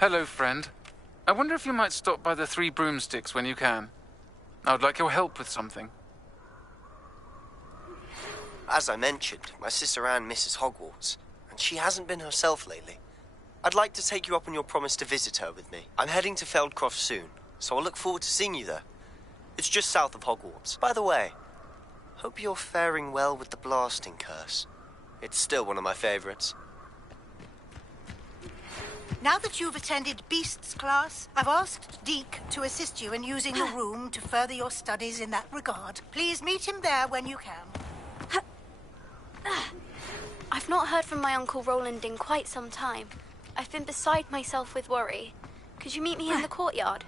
Hello, friend. I wonder if you might stop by the Three Broomsticks when you can. I would like your help with something. As I mentioned, my sister Anne misses Hogwarts, and she hasn't been herself lately. I'd like to take you up on your promise to visit her with me. I'm heading to Feldcroft soon, so I'll look forward to seeing you there. It's just south of Hogwarts. By the way, hope you're faring well with the blasting curse. It's still one of my favorites. Now that you've attended Beasts class, I've asked Deke to assist you in using the room to further your studies in that regard. Please meet him there when you can. I've not heard from my Uncle Roland in quite some time. I've been beside myself with worry. Could you meet me in the courtyard?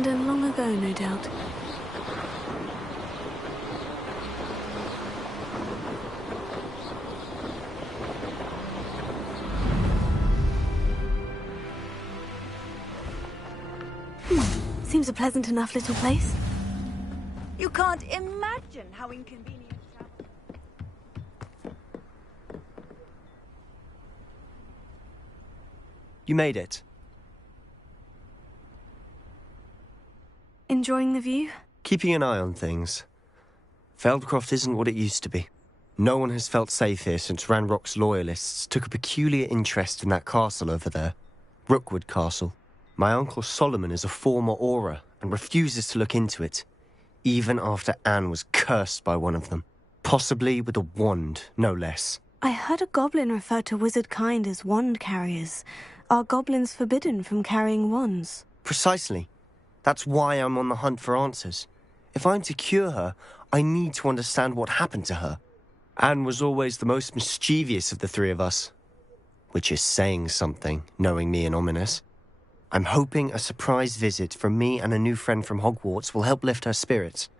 Abandoned long ago, no doubt. Seems a pleasant enough little place. You can't imagine how inconvenient travel. You made it. Enjoying the view? Keeping an eye on things. Feldcroft isn't what it used to be. No one has felt safe here since Ranrock's loyalists took a peculiar interest in that castle over there. Rookwood Castle. My uncle Solomon is a former Auror and refuses to look into it, even after Anne was cursed by one of them. Possibly with a wand, no less. I heard a goblin refer to wizard kind as wand carriers. Are goblins forbidden from carrying wands? Precisely. That's why I'm on the hunt for answers. If I'm to cure her, I need to understand what happened to her. Anne was always the most mischievous of the three of us. Which is saying something, knowing me and Ominous. I'm hoping a surprise visit from me and a new friend from Hogwarts will help lift her spirits.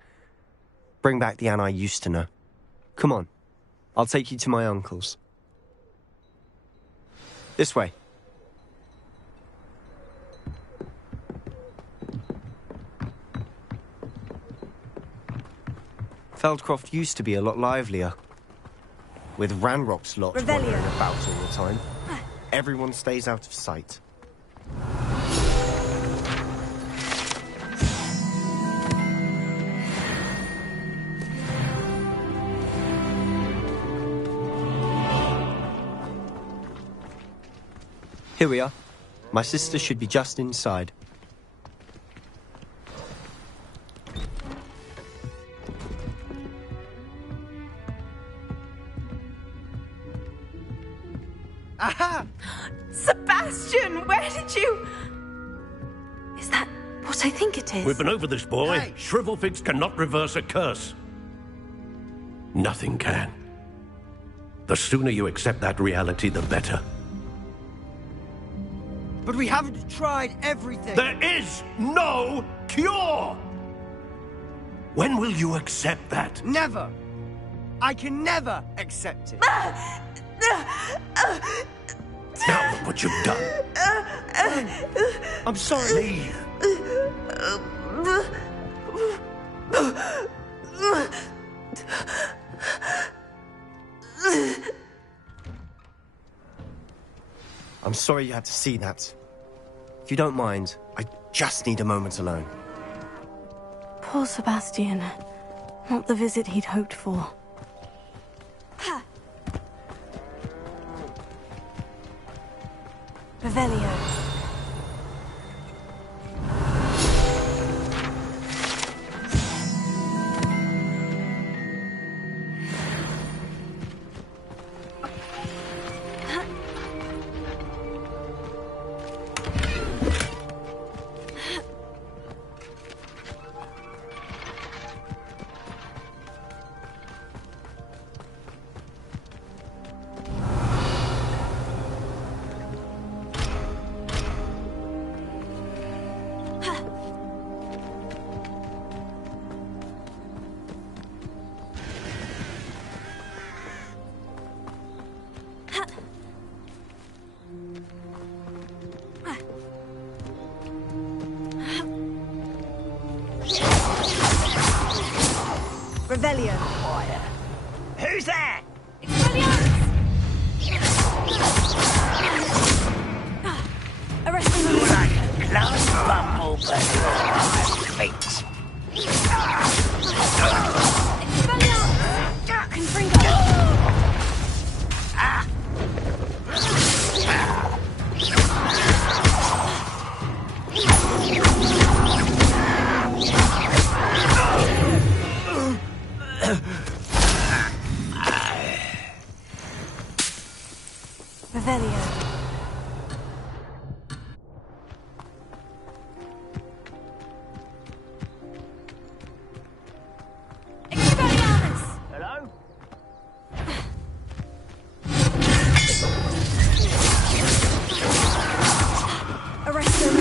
Bring back the Anne I used to know. Come on, I'll take you to my uncle's. This way. Feldcroft used to be a lot livelier. With Ranrock's lot wandering about all the time, everyone stays out of sight. Here we are. My sister should be just inside. Aha! Sebastian, where did you... Is that what I think it is? We've been over this, boy. Hey. Shrivelfigs cannot reverse a curse. Nothing can. The sooner you accept that reality, the better. But we haven't tried everything. There is no cure! When will you accept that? Never. I can never accept it. Now look what you've done. I'm sorry. Leave. I'm sorry you had to see that. If you don't mind, I just need a moment alone. Poor Sebastian. Not the visit he'd hoped for. Revelio. Revelio. Who's there? Arrest him. Last bumble, but feet. Revelio. Hello? Arrest him.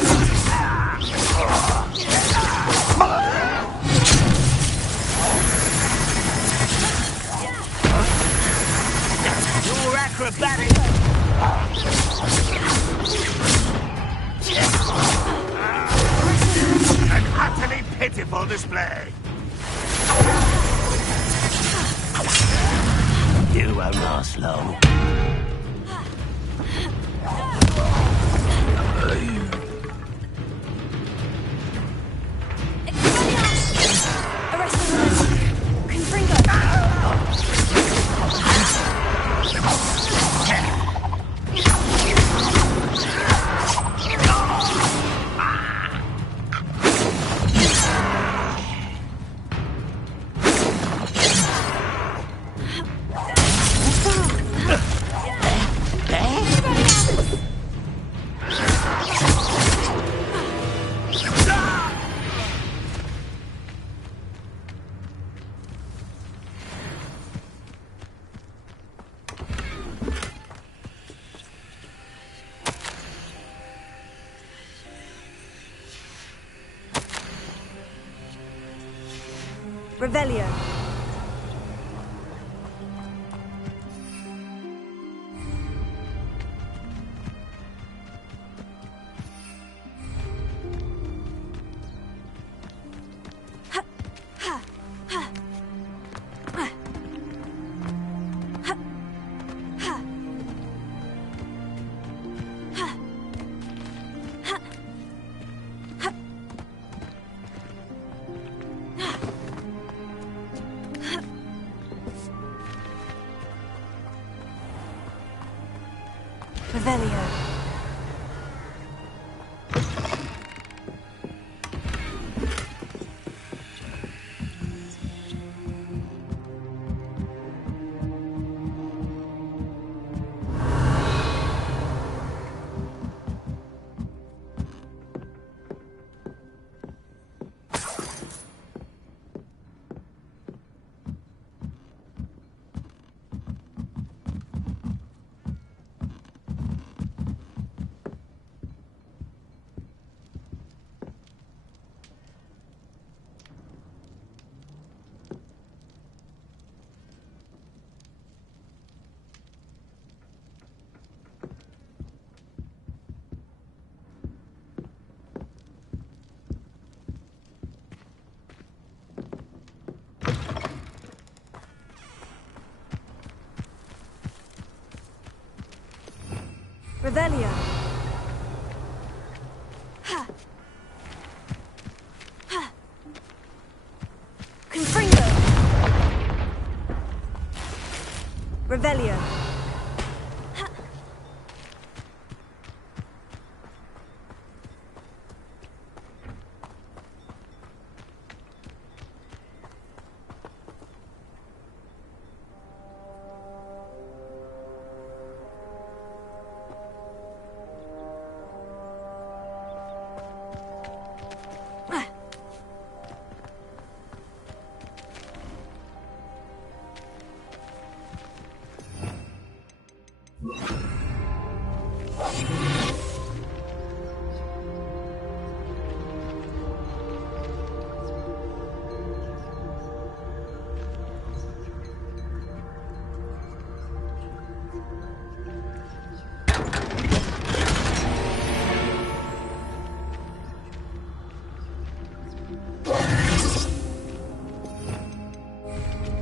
acrobatic. An utterly pitiful display. You won't last long. Revelio. Revelio. Revelio. Confringo. Revelio.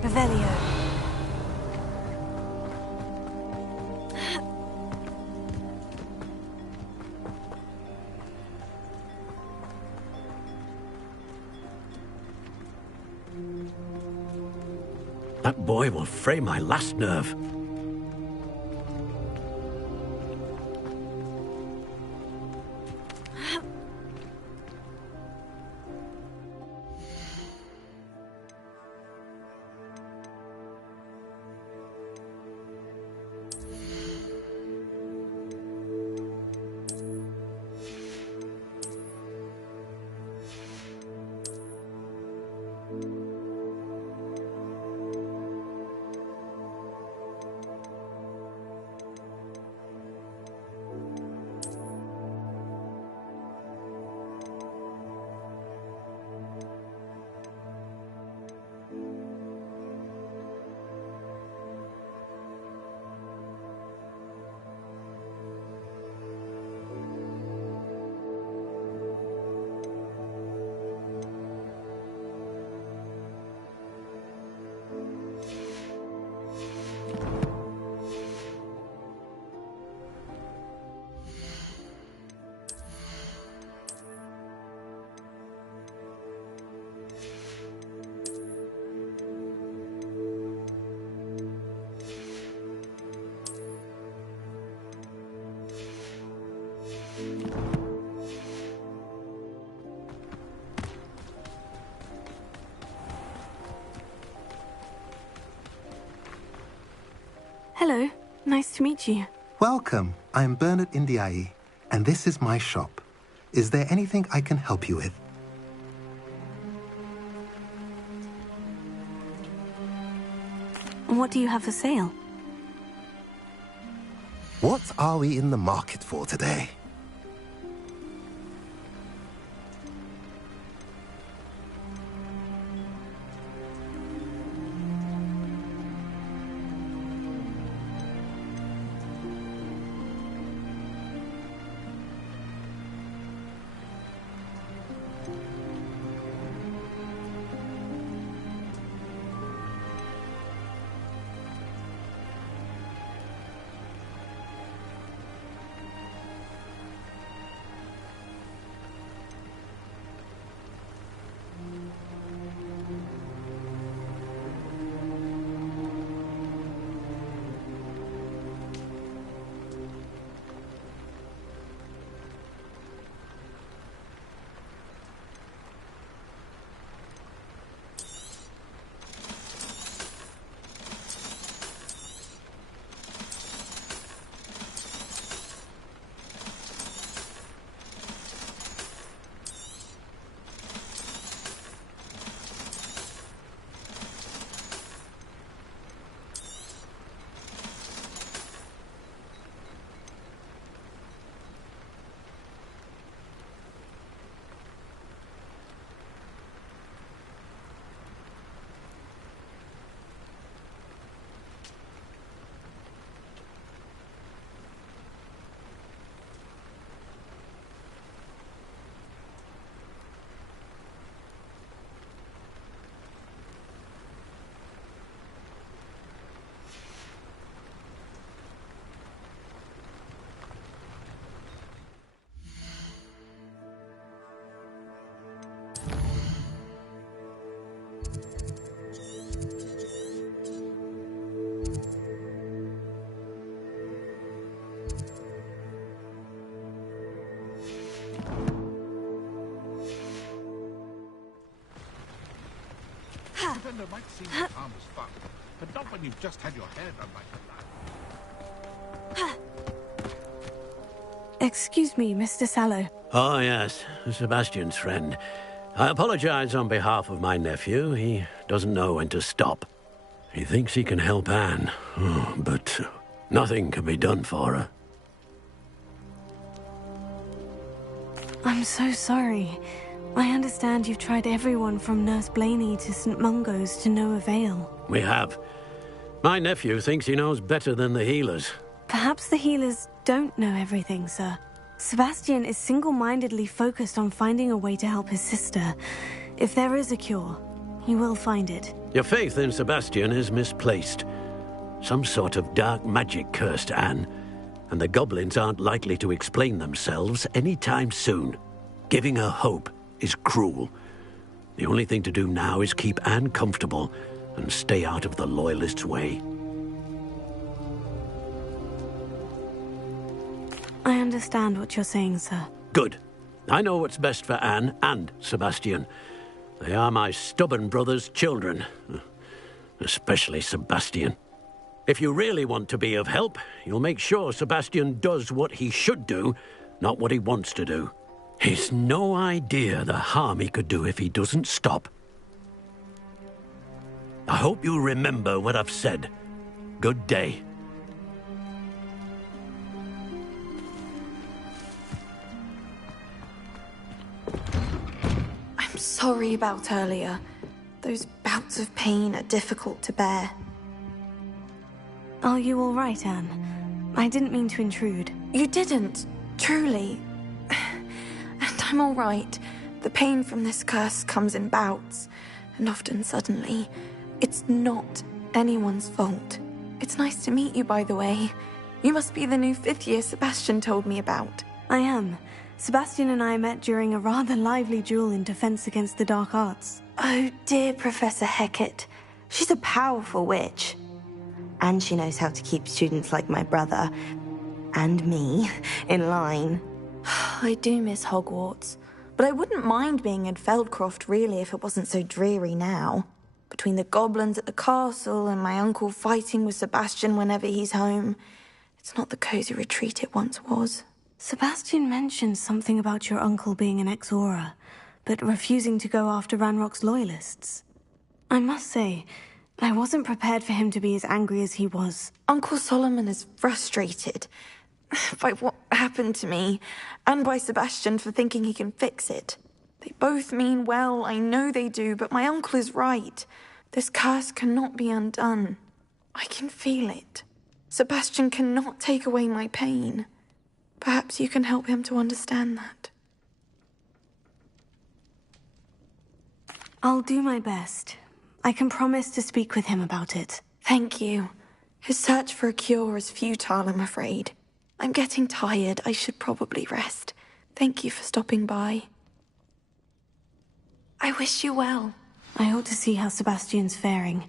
Revelio. That boy will fray my last nerve. to meet you. Welcome. I am Bernard Indiai, and this is my shop. Is there anything I can help you with? What do you have for sale? What are we in the market for today? Defender might seem like harmless fun, but not when you've just had your hair done like that. Excuse me, Mr. Sallow. Oh, yes, Sebastian's friend. I apologize on behalf of my nephew. He doesn't know when to stop. He thinks he can help Anne, but nothing can be done for her. I'm so sorry. I understand you've tried everyone from Nurse Blaney to St. Mungo's to no avail. We have. My nephew thinks he knows better than the healers. Perhaps the healers don't know everything, sir. Sebastian is single-mindedly focused on finding a way to help his sister. If there is a cure, he will find it. Your faith in Sebastian is misplaced. Some sort of dark magic cursed Anne, and the goblins aren't likely to explain themselves anytime soon. Giving her hope is cruel. The only thing to do now is keep Anne comfortable and stay out of the Loyalists' way. I understand what you're saying, sir. Good. I know what's best for Anne and Sebastian. They are my stubborn brother's children. Especially Sebastian. If you really want to be of help, you'll make sure Sebastian does what he should do, not what he wants to do. He's no idea the harm he could do if he doesn't stop. I hope you remember what I've said. Good day. I'm sorry about earlier. Those bouts of pain are difficult to bear. Are you all right, Anne? I didn't mean to intrude. You didn't, truly. And I'm all right. The pain from this curse comes in bouts, and often suddenly. It's not anyone's fault. It's nice to meet you, by the way. You must be the new 5th year Sebastian told me about. I am. Sebastian and I met during a rather lively duel in defense against the dark arts. Oh, dear Professor Hecat. She's a powerful witch. And she knows how to keep students like my brother, and me, in line. I do miss Hogwarts, but I wouldn't mind being in Feldcroft, really, if it wasn't so dreary now. Between the goblins at the castle and my uncle fighting with Sebastian whenever he's home, It's not the cozy retreat it once was. Sebastian mentioned something about your uncle being an ex-Aura, but refusing to go after Ranrock's loyalists. I must say, I wasn't prepared for him to be as angry as he was. Uncle Solomon is frustrated by what happened to me, and by Sebastian for thinking he can fix it. They both mean well, I know they do, but my uncle is right. This curse cannot be undone. I can feel it. Sebastian cannot take away my pain. Perhaps you can help him to understand that. I'll do my best. I can promise to speak with him about it. Thank you. His search for a cure is futile, I'm afraid. I'm getting tired. I should probably rest. Thank you for stopping by. I wish you well. I ought to see how Sebastian's faring.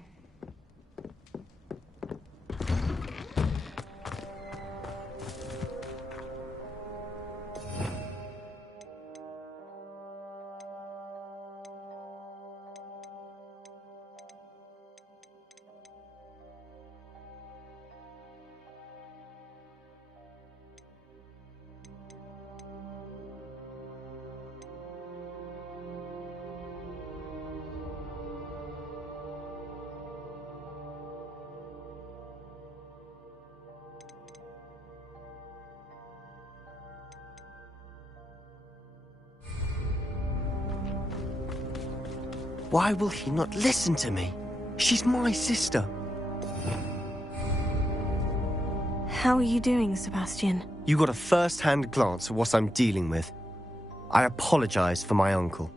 Why will he not listen to me? She's my sister. How are you doing, Sebastian? You got a first-hand glance at what I'm dealing with. I apologize for my uncle.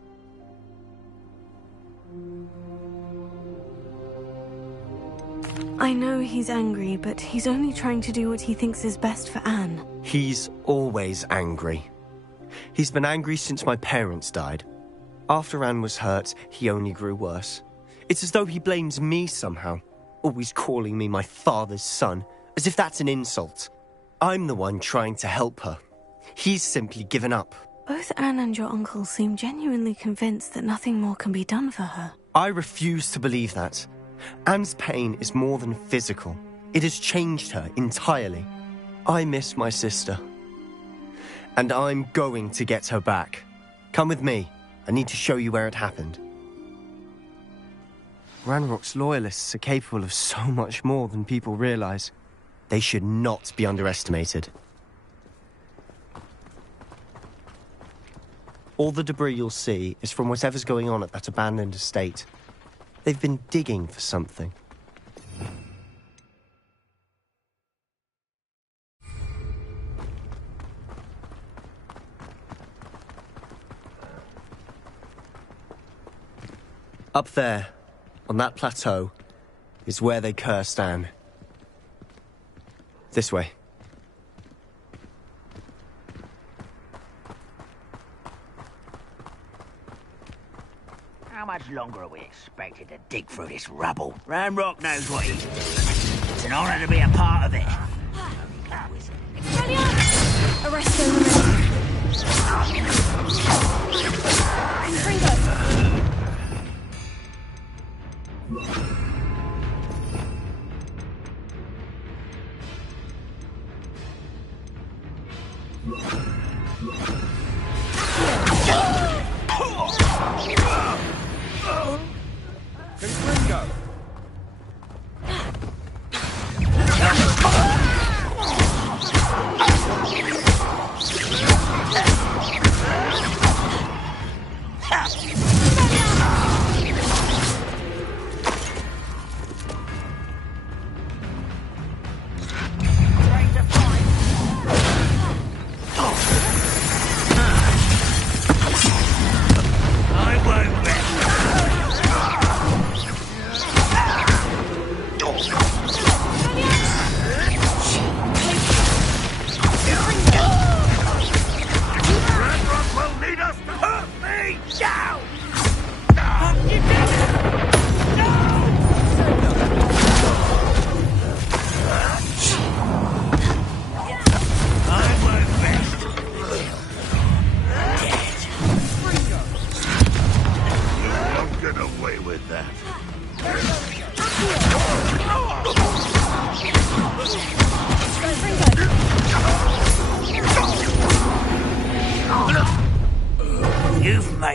I know he's angry, but he's only trying to do what he thinks is best for Anne. He's always angry. He's been angry since my parents died. After Anne was hurt, he only grew worse. It's as though he blames me somehow, always calling me my father's son, as if that's an insult. I'm the one trying to help her. He's simply given up. Both Anne and your uncle seem genuinely convinced that nothing more can be done for her. I refuse to believe that. Anne's pain is more than physical. It has changed her entirely. I miss my sister. And I'm going to get her back. Come with me. I need to show you where it happened. Ranrock's loyalists are capable of so much more than people realize. They should not be underestimated. All the debris you'll see is from whatever's going on at that abandoned estate. They've been digging for something. Up there, on that plateau, is where they cursed Anne. This way. How much longer are we expected to dig through this rubble? Ranrock knows what he's doing. It's an honor to be a part of it. Arrest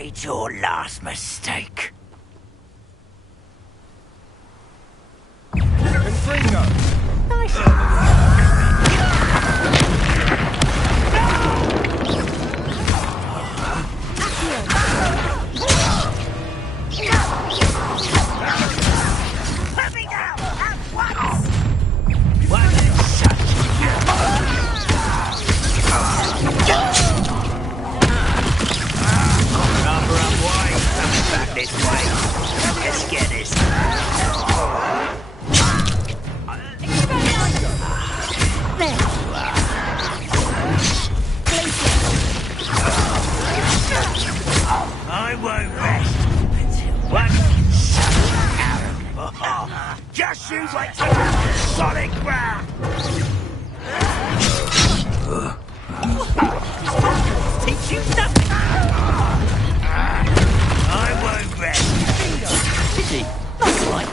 made your last mistake. Confringo! Put me down at once! What such Number up wide, coming back this way. Let's get this. There you are. I won't rest until one can shut out. Just you wait till I'm solid ground. Teach you nothing. I won't rest. Is he? Not quite.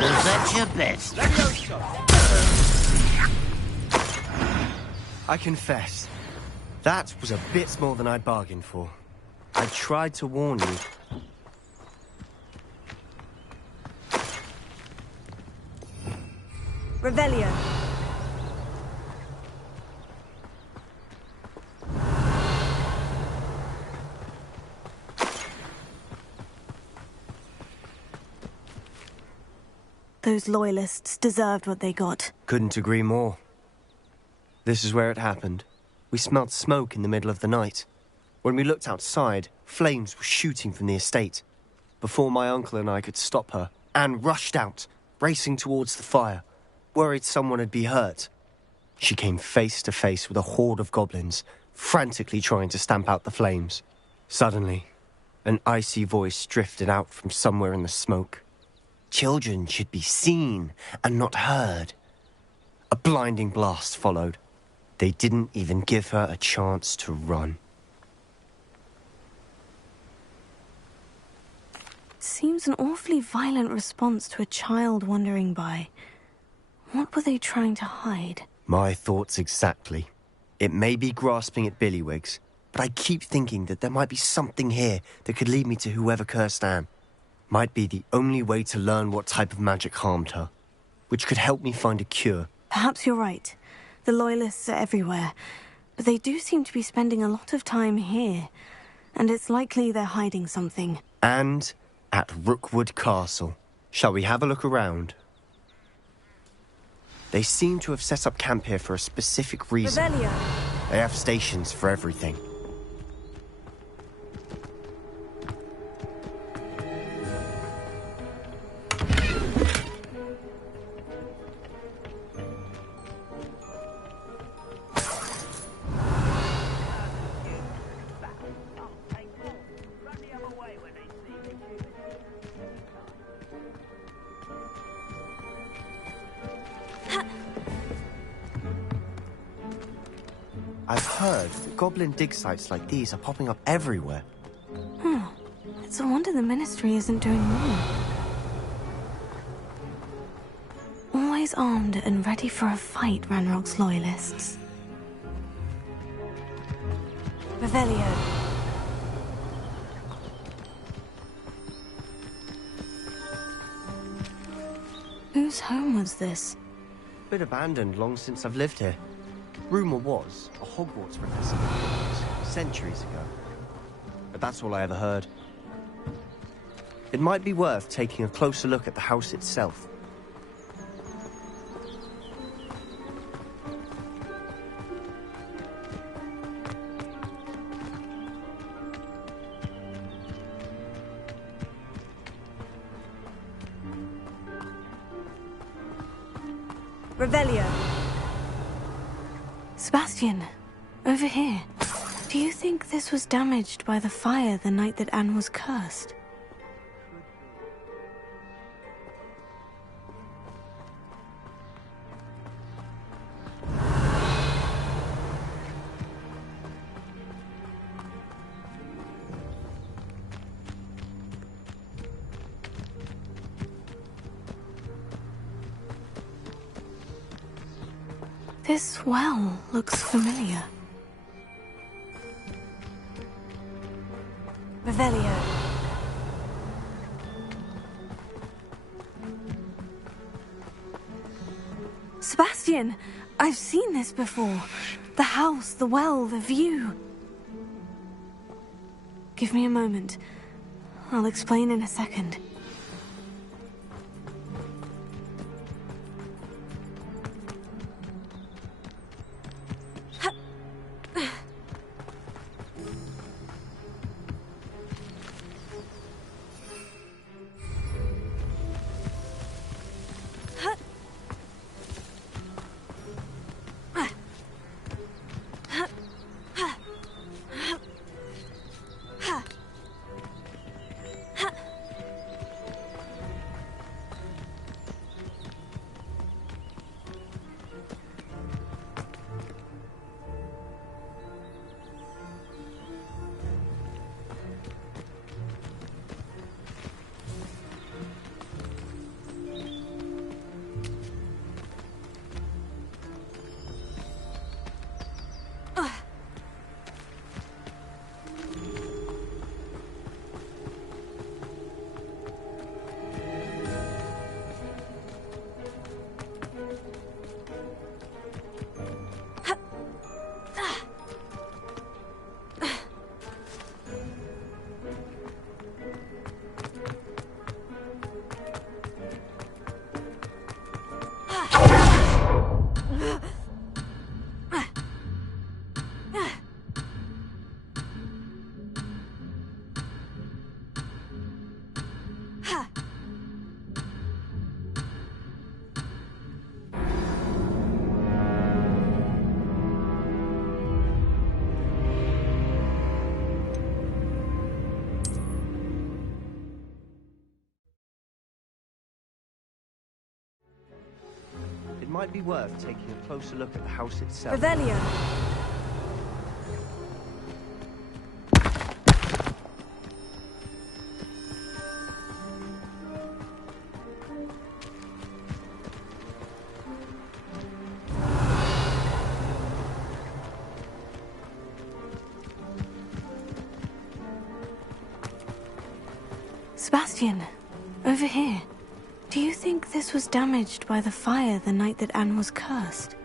Was that your best? I confess, that was a bit more than I'd bargained for. I tried to warn you. Revelio. Those loyalists deserved what they got. Couldn't agree more. This is where it happened. We smelled smoke in the middle of the night. When we looked outside, flames were shooting from the estate. Before my uncle and I could stop her, Anne rushed out, racing towards the fire, worried someone had been hurt. She came face to face with a horde of goblins, frantically trying to stamp out the flames. Suddenly, an icy voice drifted out from somewhere in the smoke. Children should be seen and not heard. A blinding blast followed. They didn't even give her a chance to run. Seems an awfully violent response to a child wandering by. What were they trying to hide? My thoughts exactly. It may be grasping at Billywigs, but I keep thinking that there might be something here that could lead me to whoever cursed Anne. Might be the only way to learn what type of magic harmed her, which could help me find a cure. Perhaps you're right. The Loyalists are everywhere, but they do seem to be spending a lot of time here, and it's likely they're hiding something. And at Rookwood Castle. Shall we have a look around? They seem to have set up camp here for a specific reason. Revelio. They have stations for everything. I've heard that goblin dig sites like these are popping up everywhere. It's a wonder the Ministry isn't doing more. Always armed and ready for a fight, Ranrock's Loyalists. Revelio. Whose home was this? Been abandoned long since I've lived here. Rumour was a Hogwarts professor lived here centuries ago. But that's all I ever heard. It might be worth taking a closer look at the house itself. Revelio. Sebastian, over here. Do you think this was damaged by the fire the night that Anne was cursed? This well looks familiar. Revelio. Sebastian, I've seen this before. The house, the well, the view. Give me a moment. I'll explain in a second. It might be worth taking a closer look at the house itself. Revelio. Sebastian, over here. Do you think this was damaged by the fire the night that Anne was cursed?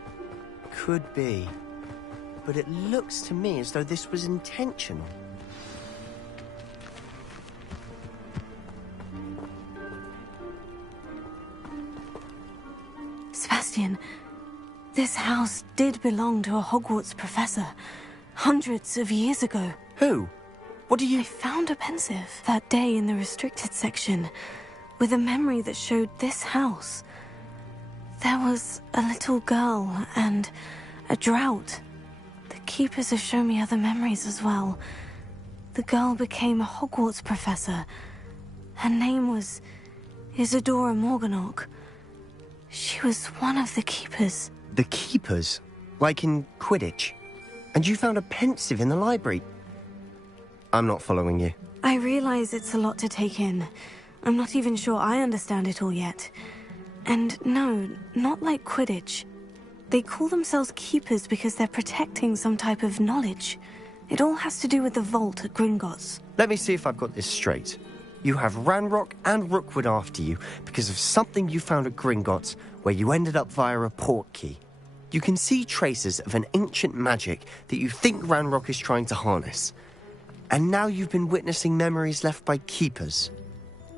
Could be. But it looks to me as though this was intentional. Sebastian, this house did belong to a Hogwarts professor. Hundreds of years ago. Who? What do you... I found a pensive that day in the restricted section, with a memory that showed this house. There was a little girl and a drought. The keepers have shown me other memories as well. The girl became a Hogwarts professor. Her name was Isadora Morganach. She was one of the keepers. The keepers? Like in Quidditch? And you found a pensive in the library? I'm not following you. I realize it's a lot to take in. I'm not even sure I understand it all yet. And no, not like Quidditch. They call themselves keepers because they're protecting some type of knowledge. It all has to do with the vault at Gringotts. Let me see if I've got this straight. You have Ranrock and Rookwood after you because of something you found at Gringotts where you ended up via a port key. You can see traces of an ancient magic that you think Ranrock is trying to harness. And now you've been witnessing memories left by keepers.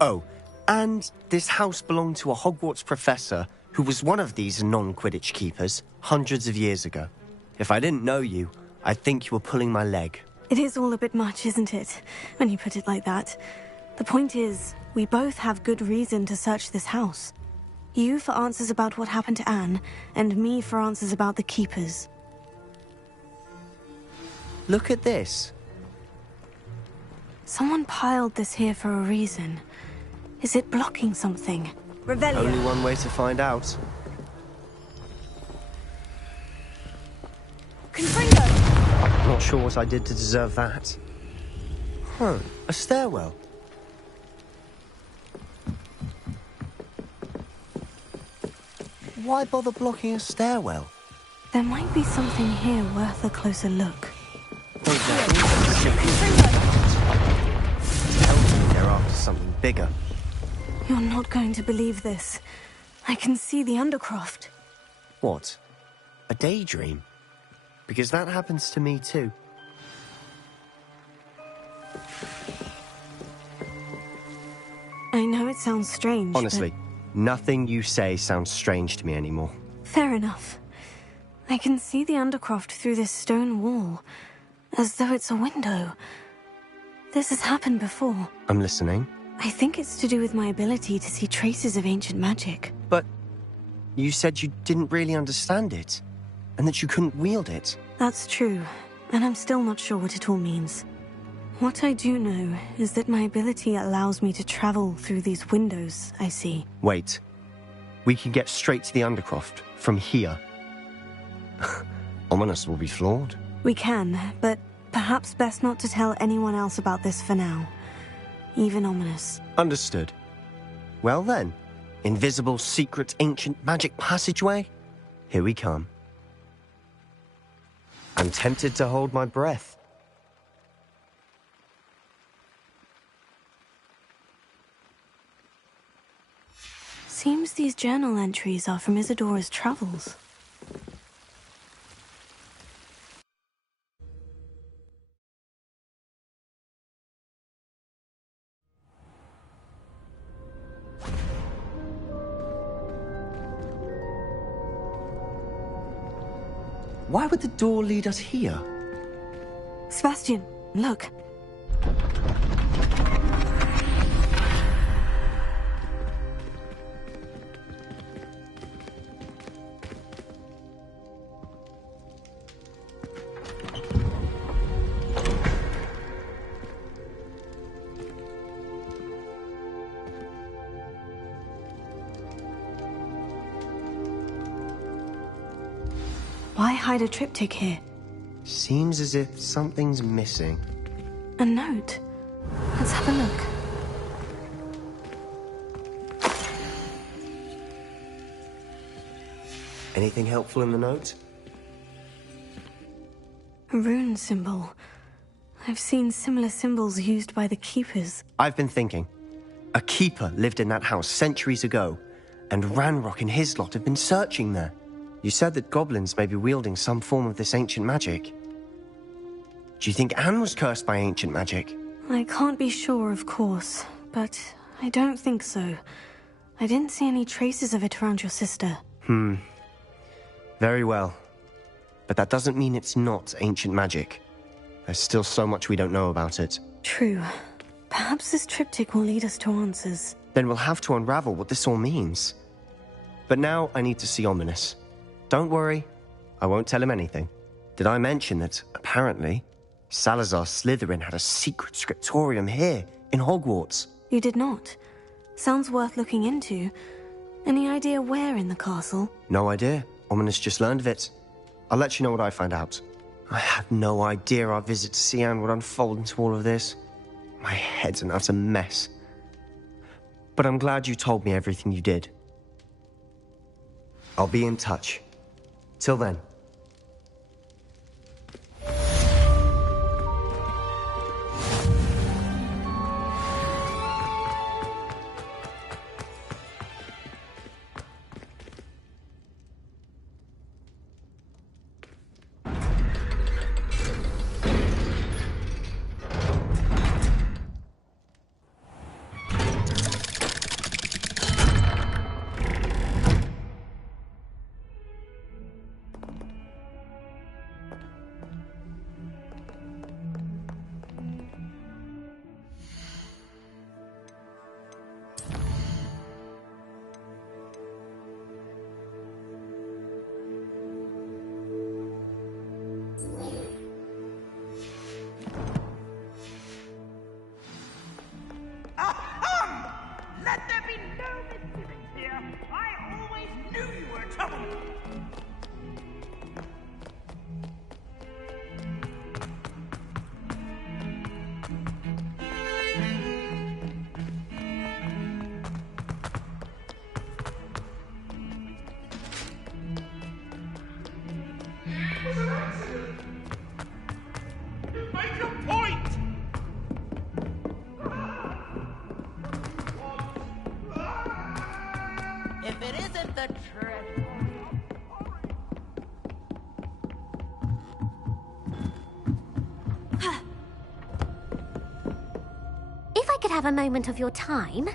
Oh, and this house belonged to a Hogwarts professor who was one of these non-Quidditch keepers hundreds of years ago. If I didn't know you, I'd think you were pulling my leg. It is all a bit much, isn't it, when you put it like that? The point is, we both have good reason to search this house. You for answers about what happened to Anne, and me for answers about the keepers. Look at this. Someone piled this here for a reason. Is it blocking something? Revelio. Only one way to find out. Confringo! Not sure what I did to deserve that. Huh, a stairwell. Why bother blocking a stairwell? There might be something here worth a closer look. Tell me they're after something bigger. You're not going to believe this. I can see the Undercroft. What? A daydream? Because that happens to me too. I know it sounds strange, honestly, nothing you say sounds strange to me anymore. Fair enough. I can see the Undercroft through this stone wall, as though it's a window. This has happened before. I'm listening. I think it's to do with my ability to see traces of ancient magic. But you said you didn't really understand it, and that you couldn't wield it. That's true, and I'm still not sure what it all means. What I do know is that my ability allows me to travel through these windows I see. Wait. We can get straight to the Undercroft from here. Ominous will be flawed. We can, but perhaps best not to tell anyone else about this for now. Even Ominous. Understood. Well then, invisible, secret, ancient magic passageway? Here we come. I'm tempted to hold my breath. Seems these journal entries are from Isadora's travels. Why would the door lead us here? Sebastian, look. Why hide a triptych here? Seems as if something's missing. A note. Let's have a look. Anything helpful in the note? A rune symbol. I've seen similar symbols used by the Keepers. I've been thinking. A Keeper lived in that house centuries ago, and Ranrock and his lot have been searching there. You said that goblins may be wielding some form of this ancient magic. Do you think Anne was cursed by ancient magic? I can't be sure, of course, but I don't think so. I didn't see any traces of it around your sister. Very well. But that doesn't mean it's not ancient magic. There's still so much we don't know about it. True. Perhaps this triptych will lead us to answers. Then we'll have to unravel what this all means. But now I need to see Ominous. Don't worry, I won't tell him anything. Did I mention that, apparently, Salazar Slytherin had a secret scriptorium here, in Hogwarts? You did not. Sounds worth looking into. Any idea where in the castle? No idea. Ominous just learned of it. I'll let you know what I find out. I had no idea our visit to Cian would unfold into all of this. My head's an utter mess. But I'm glad you told me everything you did. I'll be in touch. Till then. If it isn't the treasure. If I could have a moment of your time...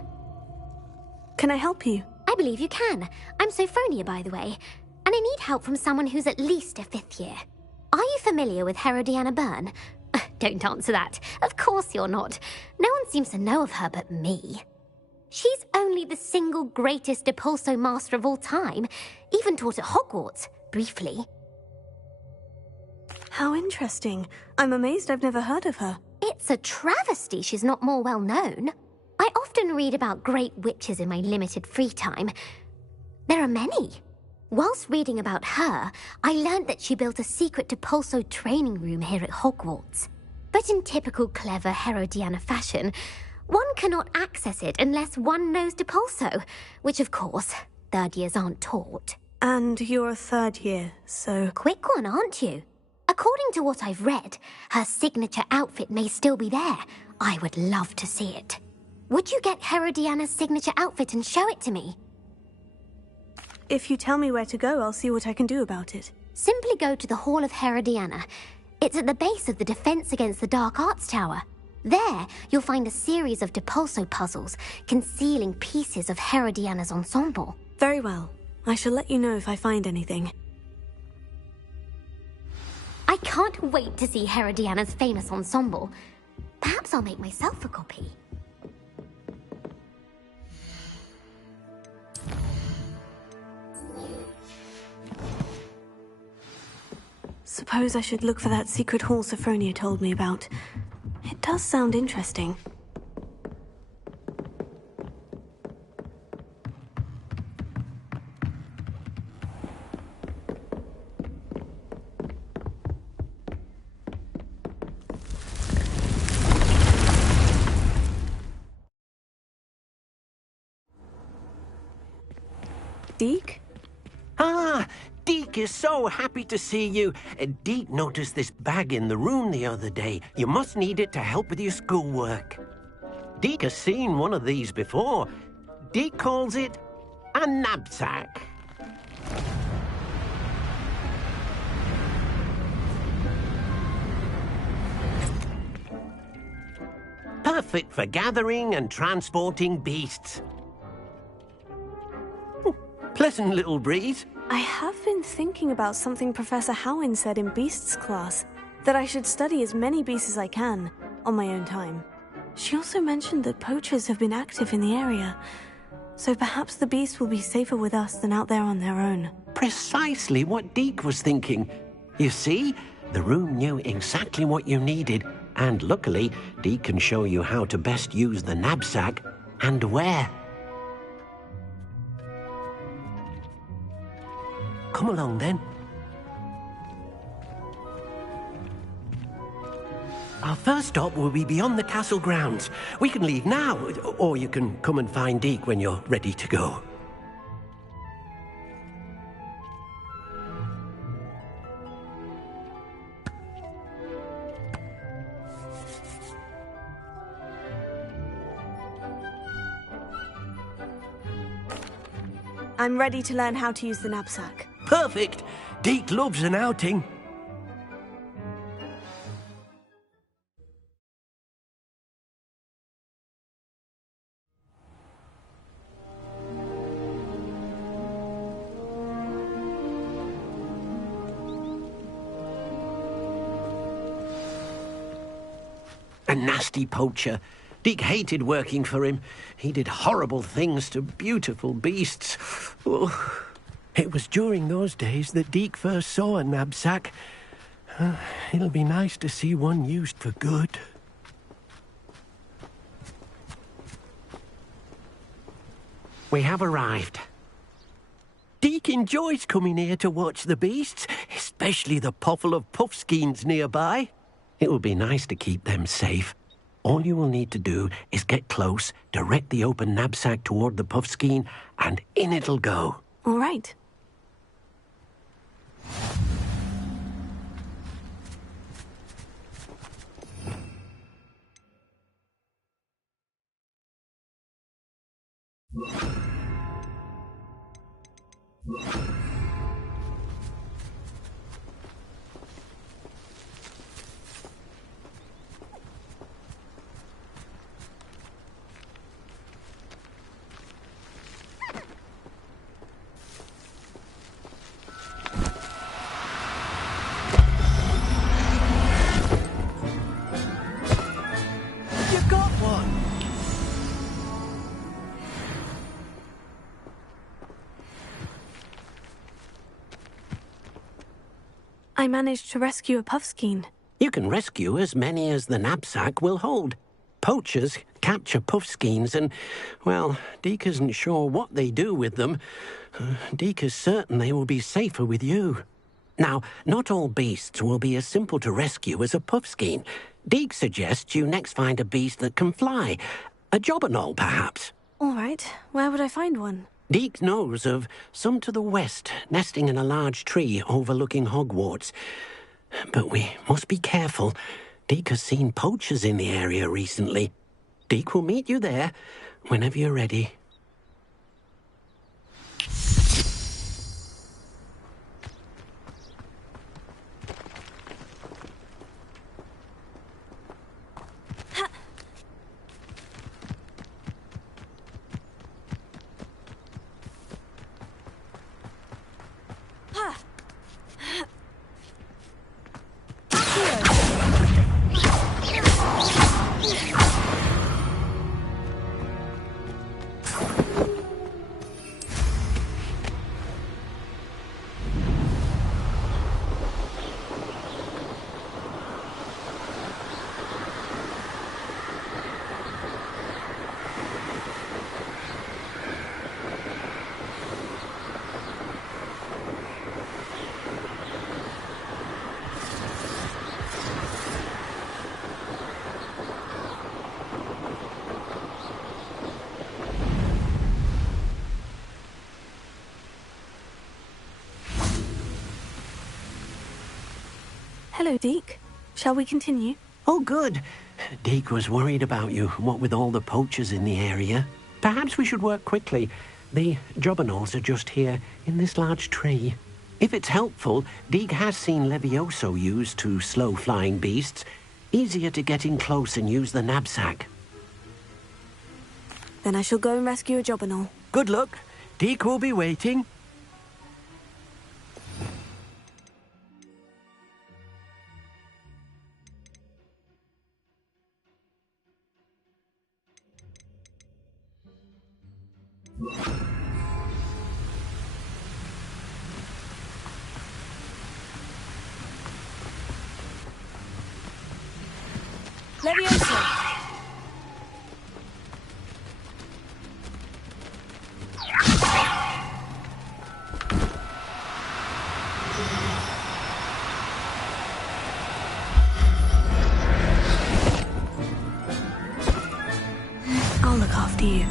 Can I help you? I believe you can. I'm Sophronia, by the way, and I need help from someone who's at least a 5th year. Are you familiar with Herodiana Byrne? Don't answer that. Of course you're not. No one seems to know of her but me. She's only the single greatest Depulso master of all time, even taught at Hogwarts, briefly. How interesting. I'm amazed I've never heard of her. It's a travesty she's not more well known. I often read about great witches in my limited free time. There are many. Whilst reading about her, I learned that she built a secret Depulso training room here at Hogwarts. But in typical clever Herodiana fashion, one cannot access it unless one knows Depulso, which of course, 3rd years aren't taught. And you're a 3rd year, so... Quick one, aren't you? According to what I've read, her signature outfit may still be there. I would love to see it. Would you get Herodiana's signature outfit and show it to me? If you tell me where to go, I'll see what I can do about it. Simply go to the Hall of Herodiana. It's at the base of the Defense Against the Dark Arts Tower. There, you'll find a series of Depulso puzzles concealing pieces of Herodiana's ensemble. Very well. I shall let you know if I find anything. I can't wait to see Herodiana's famous ensemble. Perhaps I'll make myself a copy. Suppose I should look for that secret hall Sophronia told me about. It does sound interesting. Deke? Ah, Deke is so happy to see you. Deke noticed this bag in the room the other day. You must need it to help with your schoolwork. Deke has seen one of these before. Deke calls it a knapsack. Perfect for gathering and transporting beasts. Pleasant little breeze. I have been thinking about something Professor Howin said in Beasts class, that I should study as many beasts as I can, on my own time. She also mentioned that poachers have been active in the area, so perhaps the beasts will be safer with us than out there on their own. Precisely what Deke was thinking. You see, the room knew exactly what you needed, and luckily, Deke can show you how to best use the knapsack and where. Come along, then. Our first stop will be beyond the castle grounds. We can leave now, or you can come and find Deke when you're ready to go. I'm ready to learn how to use the knapsack. Perfect! Deke loves an outing. A nasty poacher. Deke hated working for him. He did horrible things to beautiful beasts. Oh. It was during those days that Deke first saw a knapsack. It'll be nice to see one used for good. We have arrived. Deke enjoys coming here to watch the beasts, especially the potful of puffskeins nearby. It will be nice to keep them safe. All you will need to do is get close, direct the open knapsack toward the puffskein, and in it'll go. All right. I managed to rescue a puffskein. You can rescue as many as the knapsack will hold. Poachers capture puffskeins and, well, Deke isn't sure what they do with them. Deke is certain they will be safer with you. Now, not all beasts will be as simple to rescue as a puffskein. Deke suggests you next find a beast that can fly. A jobberknoll, perhaps. All right. Where would I find one? Deke knows of some to the west, nesting in a large tree overlooking Hogwarts. But we must be careful. Deke has seen poachers in the area recently. Deke will meet you there whenever you're ready. Hello, Deke. Shall we continue? Oh, good. Deke was worried about you, what with all the poachers in the area. Perhaps we should work quickly. The jobberknolls are just here, in this large tree. If it's helpful, Deke has seen Levioso used to slow flying beasts. Easier to get in close and use the knapsack. Then I shall go and rescue a jobberknoll. Good luck. Deke will be waiting. Leviosa! I'll look after you.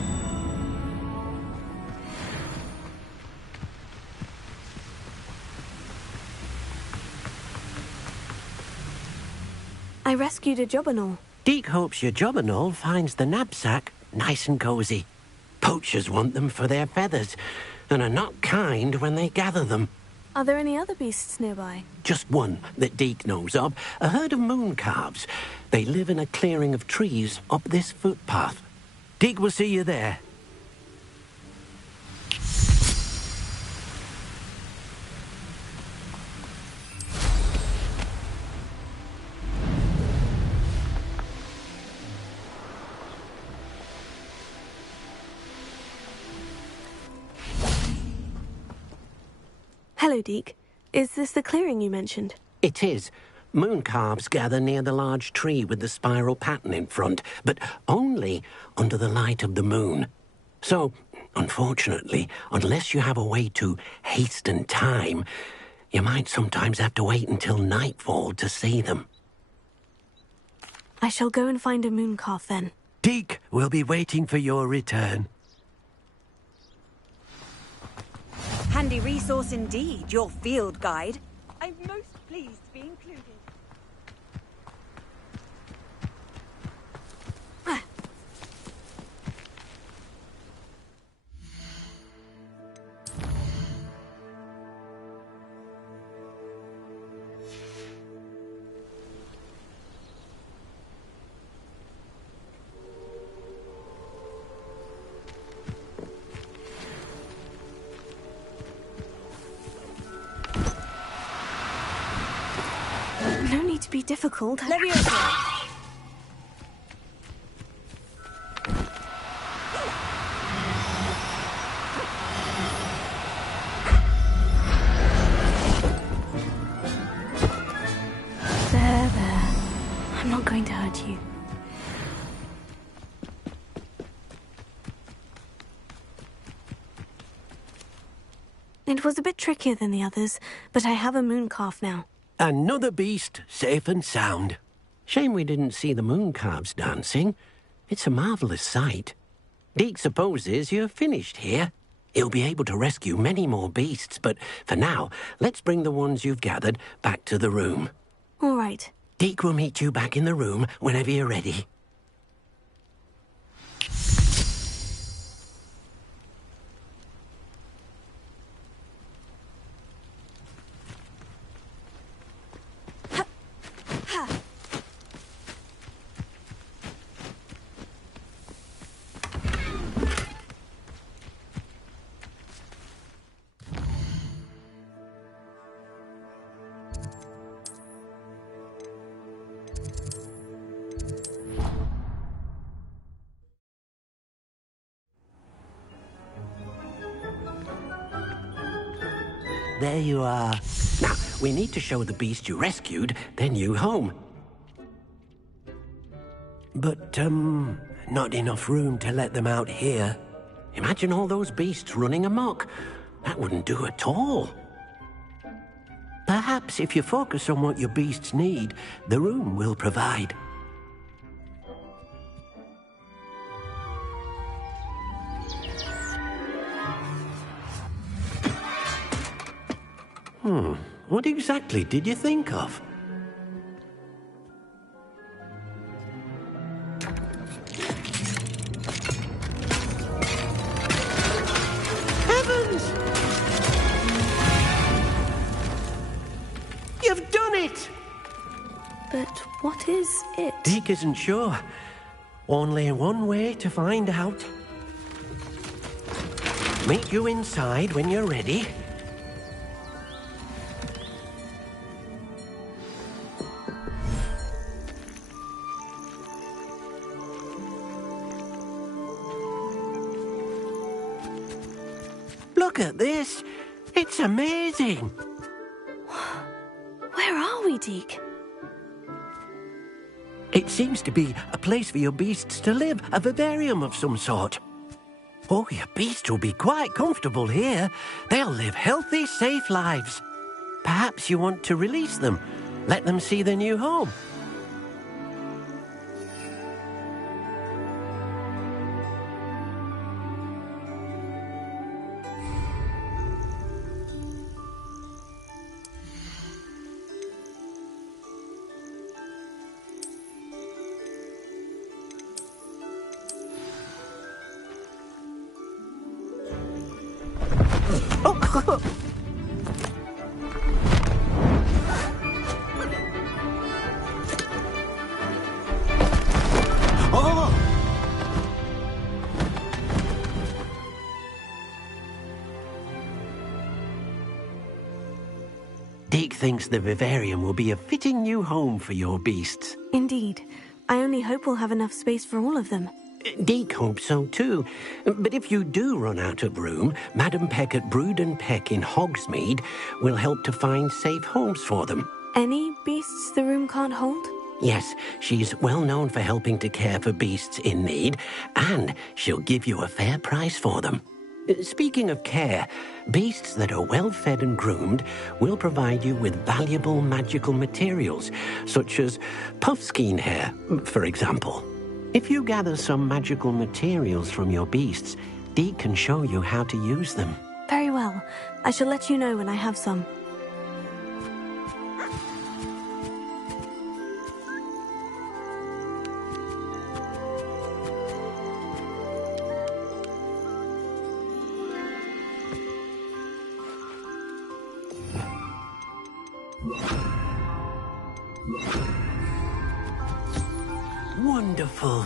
I rescued a jobberknoll. Deke hopes your jobberknoll finds the knapsack nice and cozy. Poachers want them for their feathers, and are not kind when they gather them. Are there any other beasts nearby? Just one that Deke knows of, a herd of moon calves. They live in a clearing of trees up this footpath. Deke will see you there. Hello, Deke. Is this the clearing you mentioned? It is. Moon calves gather near the large tree with the spiral pattern in front, but only under the light of the moon. So, unfortunately, unless you have a way to hasten time, you might sometimes have to wait until nightfall to see them. I shall go and find a moon calf then. Deke will be waiting for your return. Handy resource indeed, your field guide. I'm most pleased to be included. No need to be difficult. Leviosa! It was a bit trickier than the others, but I have a moon calf now. Another beast, safe and sound. Shame we didn't see the moon calves dancing. It's a marvellous sight. Deke supposes you're finished here. He'll be able to rescue many more beasts, but for now, let's bring the ones you've gathered back to the room. All right. Deke will meet you back in the room whenever you're ready. There you are. Now, we need to show the beast you rescued their new home. But, not enough room to let them out here. Imagine all those beasts running amok. That wouldn't do at all. Perhaps if you focus on what your beasts need, the room will provide. What exactly did you think of? Heavens! You've done it! But what is it? Deke isn't sure. Only one way to find out. Meet you inside when you're ready. Look at this. It's amazing. Where are we, Deke? It seems to be a place for your beasts to live, a vivarium of some sort. Oh, your beasts will be quite comfortable here. They'll live healthy, safe lives. Perhaps you want to release them, let them see their new home. Deke thinks the vivarium will be a fitting new home for your beasts. Indeed. I only hope we'll have enough space for all of them. Deke hopes so too. But if you do run out of room, Madam Peck at Brood and Peck in Hogsmeade will help to find safe homes for them. Any beasts the room can't hold? Yes, she's well known for helping to care for beasts in need, and she'll give you a fair price for them. Speaking of care, beasts that are well fed and groomed will provide you with valuable magical materials, such as puffskein hair, for example. If you gather some magical materials from your beasts, Deke can show you how to use them. Very well. I shall let you know when I have some. Wonderful.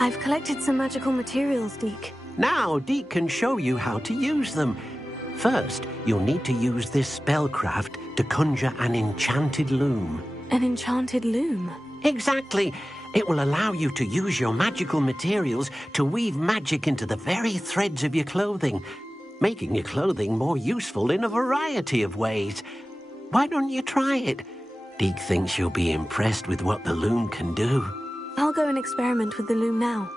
I've collected some magical materials, Deke. Now, Deke can show you how to use them. First, you'll need to use this spellcraft to conjure an enchanted loom. An enchanted loom? Exactly. It will allow you to use your magical materials to weave magic into the very threads of your clothing, making your clothing more useful in a variety of ways. Why don't you try it? Deke thinks you'll be impressed with what the loom can do. I'll go and experiment with the loom now.